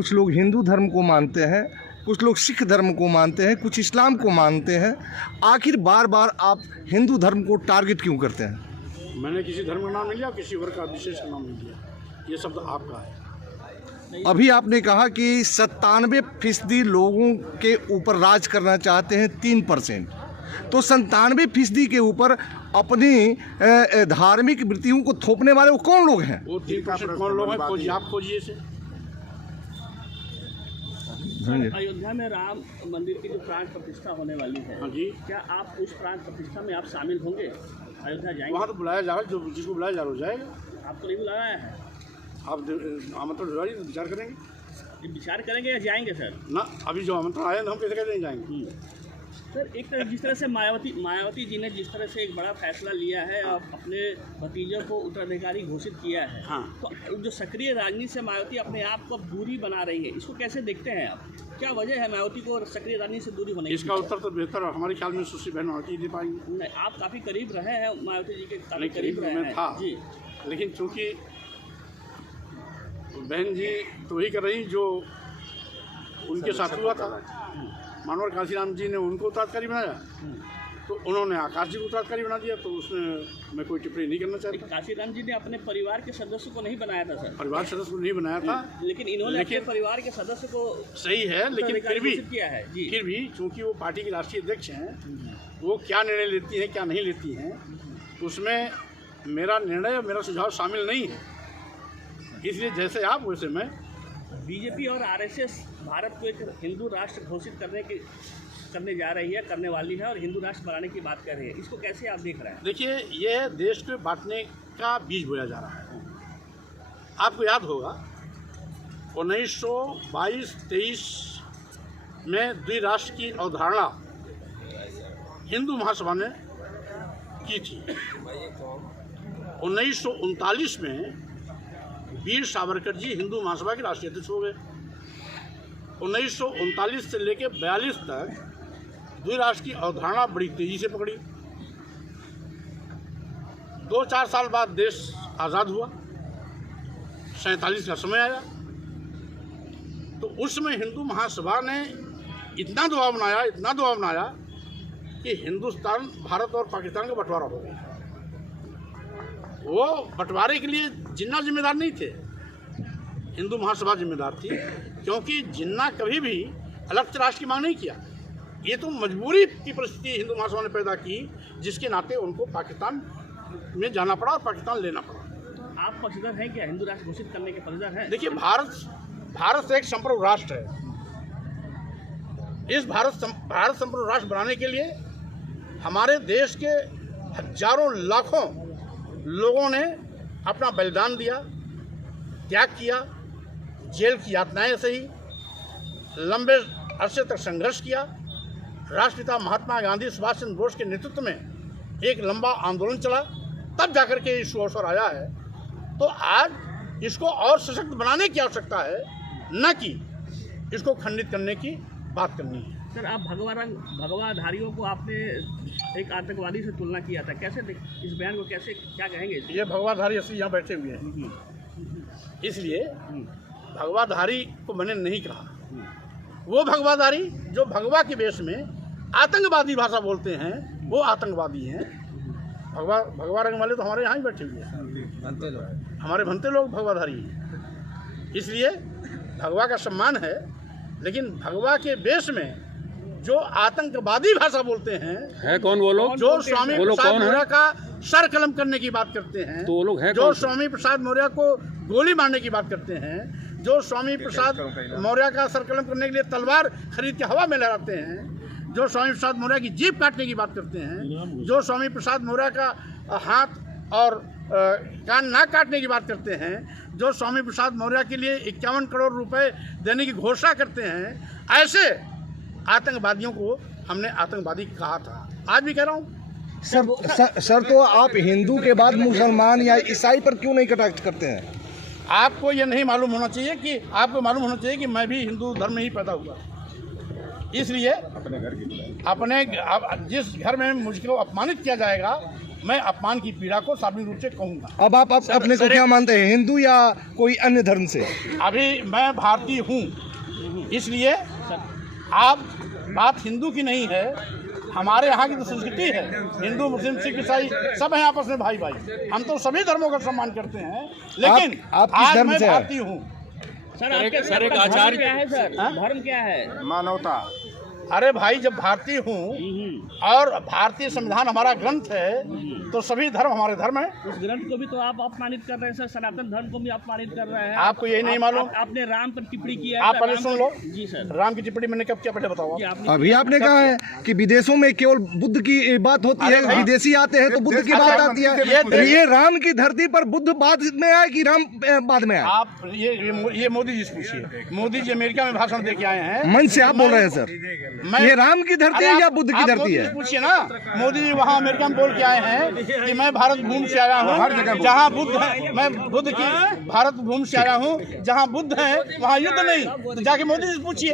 कुछ लोग हिंदू धर्म को मानते हैं, कुछ लोग सिख धर्म को मानते हैं, कुछ इस्लाम को मानते हैं। आखिर बार बार आप हिंदू धर्म को टारगेट क्यों करते हैं? मैंने किसी धर्म का नाम नहीं लिया, किसी वर्ग का विशेष का नाम नहीं लिया, ये शब्द आपका है। अभी आपने कहा कि 97% लोगों के ऊपर राज करना चाहते हैं 3%, तो 97% के ऊपर अपनी धार्मिक वृत्तियों को थोपने वाले वो कौन लोग हैं? वो 3% कौन लोग हैं? खोजिए, आप खोजिए इसे। अयोध्या में राम मंदिर की जो प्राण प्रतिष्ठा होने वाली है, हाँ जी, क्या आप उस प्राण प्रतिष्ठा में आप शामिल होंगे? अयोध्या जाएंगे? वहाँ तो बुलाया जाएगा, जो जिसको बुलाया जा रहा हो जाएगा। आपको नहीं बुलाया है? आप आमंत्रण भिजवाइए तो विचार करेंगे। ये विचार करेंगे या जाएंगे सर? ना, अभी जो आमंत्रण आया ना, हम कैसे नहीं जाएंगे। सर, एक तरह जिस तरह से मायावती जी ने जिस तरह से एक बड़ा फैसला लिया है और अपने भतीजों को उत्तराधिकारी घोषित किया है, हाँ, तो जो सक्रिय राजनीति से मायावती अपने आप को दूरी बना रही है, इसको कैसे देखते हैं आप? क्या वजह है मायावती को सक्रिय राजनीति से दूरी होने की? इसका उत्तर तो बेहतर हमारे ख्याल में सुश्री बहन मायावती दे पाएंगे। नहीं, आप काफ़ी करीब रहे हैं मायावती जी के, काफ़ी नहीं, करीब रहे हैं था जी, लेकिन चूँकि बहन जी तो वही कर रही जो उनके साथ हुआ था। मानवर काशीराम जी ने उनको उत्तराधिकारी बनाया, तो उन्होंने आकाश जी को उत्तराधिकारी बना दिया, तो उसमें मैं कोई टिप्पणी नहीं करना चाहता। काशीराम जी ने अपने परिवार के सदस्य को नहीं बनाया था सर? परिवार सदस्य को नहीं बनाया था, लेकिन इन्होंने अपने परिवार के सदस्य को सही है, लेकिन फिर भी किया है जी। फिर भी चूँकि वो पार्टी की राष्ट्रीय अध्यक्ष हैं, वो क्या निर्णय लेती हैं क्या नहीं लेती हैं, उसमें मेरा निर्णय और मेरा सुझाव शामिल नहीं है। इसलिए जैसे आप वैसे मैं। बीजेपी और आरएसएस भारत को एक हिंदू राष्ट्र घोषित करने जा रही है, करने वाली है, और हिंदू राष्ट्र बनाने की बात कर रही है, इसको कैसे आप देख रहे हैं? देखिए, ये देश को बांटने का बीज बोया जा रहा है। आपको याद होगा 1922-23 में द्विराष्ट्र की अवधारणा हिंदू महासभा ने की थी। 1939 में वीर सावरकर जी हिंदू महासभा के राष्ट्रीय अध्यक्ष हो गए। 1939 से लेकर 42 तक द्विराष्ट्र की अवधारणा बड़ी तेजी से पकड़ी। 2-4 साल बाद देश आज़ाद हुआ, 47 का समय आया, तो उसमें हिंदू महासभा ने इतना दबाव बनाया कि हिंदुस्तान, भारत और पाकिस्तान का बंटवारा हो गया। वो बंटवारे के लिए जिन्ना जिम्मेदार नहीं थे, हिंदू महासभा जिम्मेदार थी, क्योंकि जिन्ना कभी भी अलग राष्ट्र की मांग नहीं किया। ये तो मजबूरी की परिस्थिति हिंदू महासभा ने पैदा की, जिसके नाते उनको पाकिस्तान में जाना पड़ा और पाकिस्तान लेना पड़ा। आप पक्षधर हैं क्या? हिंदू राष्ट्र घोषित करने के पक्षधर हैं? देखिए, भारत एक संप्रभु राष्ट्र है। इस भारत संप्रभु राष्ट्र बनाने के लिए हमारे देश के हजारों लाखों लोगों ने अपना बलिदान दिया, त्याग किया, जेल की यातनाएं सही, लंबे अरसे तक संघर्ष किया। राष्ट्रपिता महात्मा गांधी, सुभाष चंद्र बोस के नेतृत्व में एक लंबा आंदोलन चला, तब जाकर के इस अवसर आया है। तो आज इसको और सशक्त बनाने की आवश्यकता है, न कि इसको खंडित करने की बात करनी है। सर, आप भगवाधारियों को आपने एक आतंकवादी से तुलना किया था, कैसे इस बयान को कैसे क्या कहेंगे? ये भगवाधारी असली यहाँ बैठे हुए हैं, इसलिए भगवाधारी को मैंने नहीं कहा। वो भगवाधारी जो भगवा के वेश में आतंकवादी भाषा बोलते हैं, वो आतंकवादी हैं। भगवा रंग वाले तो हमारे यहाँ ही बैठे हुए हैं, हमारे भंते लोग भगवाधारी हैं। इसलिए भगवा का सम्मान है, लेकिन भगवा के वेश में जो आतंकवादी भाषा बोलते हैं कौन वो लोग? जो स्वामी प्रसाद मौर्य का सर कलम करने की बात करते हैं, तो वो लोग हैं जो स्वामी प्रसाद मौर्य को गोली मारने की बात करते हैं, जो स्वामी प्रसाद मौर्य का सर कलम करने के लिए तलवार खरीद के हवा में लहराते हैं, जो स्वामी प्रसाद मौर्य की जीभ काटने की बात करते हैं, जो स्वामी प्रसाद मौर्य का हाथ और कान नाक काटने की बात करते हैं, जो स्वामी प्रसाद मौर्य के लिए 51 करोड़ रुपए देने की घोषणा करते हैं, ऐसे आतंकवादियों को हमने आतंकवादी कहा था, आज भी कह रहा हूँ। सर, तो आप हिंदू के बाद मुसलमान या ईसाई पर क्यों नहीं कटाक्ष करते हैं? आपको ये नहीं मालूम होना चाहिए कि आपको मालूम होना चाहिए कि मैं भी हिंदू धर्म में ही पैदा हुआ, इसलिए जिस घर में मुझको अपमानित किया जाएगा मैं अपमान की पीड़ा को सार्वजनिक रूप से कहूँगा। अब आप अपने को क्या मानते हैं, हिंदू या कोई अन्य धर्म से? अभी मैं भारतीय हूँ, इसलिए आप बात हिंदू की नहीं है, हमारे यहाँ की तो संस्कृति है, हिंदू मुस्लिम सिख ईसाई सब हैं आपस में भाई भाई, हम तो सभी धर्मों का सम्मान करते हैं, लेकिन आप किस आज धर्म मैं से हैं? भारतीय हूँ। सर आपके सर एक आचार्य क्या है सर? धर्म क्या है? मानवता। अरे भाई, जब भारतीय हूँ और भारतीय संविधान हमारा ग्रंथ है, तो सभी धर्म हमारे धर्म है। उस ग्रंथ को भी तो आप अपमानित कर रहे हैं सर, सनातन धर्म को भी अपमानित कर रहे हैं। आपको यही नहीं मालूम? आपने राम पर टिप्पणी किया है। आप पहले सुन लो। जी सर। राम की टिप्पणी मैंने कब किया, पहले बताओ। अभी आपने कहा है कि विदेशों में केवल बुद्ध की बात होती है, विदेशी आते हैं तो बुद्ध की बात आती है। ये राम की धरती पर बुद्ध बाद में आए कि राम बाद में आए? आप ये मोदी जी से पूछिए। मोदी जी अमेरिका में भाषण दे के आए हैं। मन से आप बोल रहे हैं सर, ये राम की धरती है या बुद्ध की धरती है? पूछिए ना, मोदी जी वहाँ अमेरिका में बोल के आए हैं कि मैं भारत भूमि से आया हूँ जहाँ बुद्ध है, मैं बुद्ध की भारत भूमि से आया हूँ जहाँ बुद्ध है वहाँ युद्ध नहीं। तो जाके मोदी जी से पूछिए।